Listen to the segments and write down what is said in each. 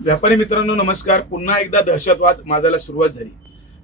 व्यापारी मित्रांनो नमस्कार. पुन्हा एकदा दहशतवाद माजायला सुरुवात झाली.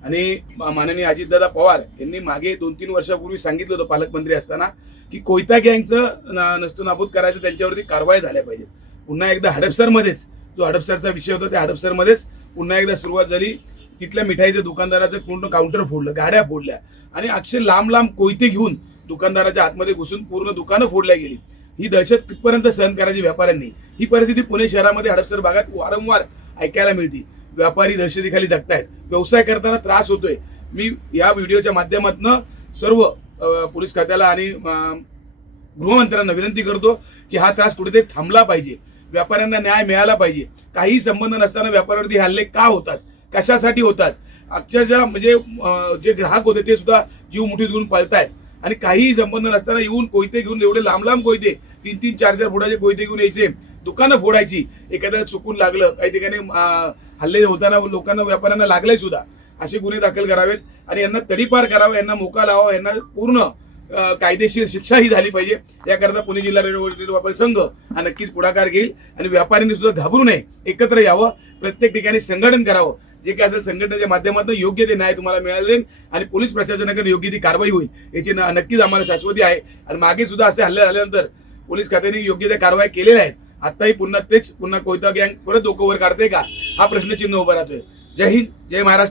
आणि माननीय अजितदादा पवार यांनी मागे दोन तीन वर्षापूर्वी सांगितलं होतं पालकमंत्री असताना की कोयता गँगचं नसतो नाबूद करायचं त्यांच्यावरती कारवाई झाल्या पाहिजे पुन्हा एकदा हडपसरमध्येच जो हडपसरचा विषय होता त्या हडपसरमध्येच पुन्हा एकदा सुरुवात झाली. तिथल्या मिठाईच्या दुकानदाराचं पूर्ण काउंटर फोडलं गाड्या फोडल्या. आणि अक्षर लांब लांब कोयते घेऊन दुकानदाराच्या आतमध्ये घुसून पूर्ण दुकानं फोडल्या गेली. ही दहशत कितपर्यंत सहन करायची व्यापाऱ्यांनी. ही परिस्थिती पुणे शहरामध्ये हडपसर भागात वारंवार ऐकायला मिळते. व्यापारी दहशतीखाली जगतायत. व्यवसाय करताना त्रास होतोय. मी या व्हिडिओच्या माध्यमातून सर्व पोलीस खात्याला आणि गृहमंत्र्यांना विनंती करतो की हा त्रास कुठेतरी थांबला पाहिजे. व्यापाऱ्यांना न्याय मिळाला पाहिजे. काही संबंध नसताना व्यापाऱ्यावरती हल्ले का होतात? कशासाठी होतात? अक्षरशः म्हणजे जे ग्राहक होते ते सुद्धा जीव मुठीत घेऊन पळतायत. आणि काहीही संबंध नसताना येऊन कोयते घेऊन एवढे लांब लांब कोयते तीन तीन चार चार फुटाचे कोयते घेऊन यायचे दुकानं फोडायची एखाद्याला चुकून लागलं काही ठिकाणी हल्ले होताना लोकांना व्यापाऱ्यांना लागले सुद्धा असे गुन्हे दाखल करावेत आणि यांना तडीपार करावं यांना मोका लावावा यांना पूर्ण कायदेशीर शिक्षा ही झाली पाहिजे. याकरता पुणे जिल्हा रेल्वे व्यापारी संघ हा नक्कीच पुढाकार घेईल आणि व्यापाऱ्यांनी सुद्धा घाबरू नये एकत्र यावं प्रत्येक ठिकाणी संघटन करावं. जे काय असेल संघटनेच्या माध्यमातून योग्य ते न्याय तुम्हाला मिळाले आणि पोलीस प्रशासनाकडे योग्य ती कारवाई होईल. याची नक्कीच आम्हाला शाश्वती आहे. आणि मागे सुद्धा असे हल्ले झाल्यानंतर पोलीस खात्याने योग्य त्या कारवाई केलेल्या आहेत. आताही पुन्हा तेच पुन्हा कोयता गँग परत डोकं वर काढते का? हा प्रश्नचिन्ह उभा राहतोय. जय हिंद जय महाराष्ट्र.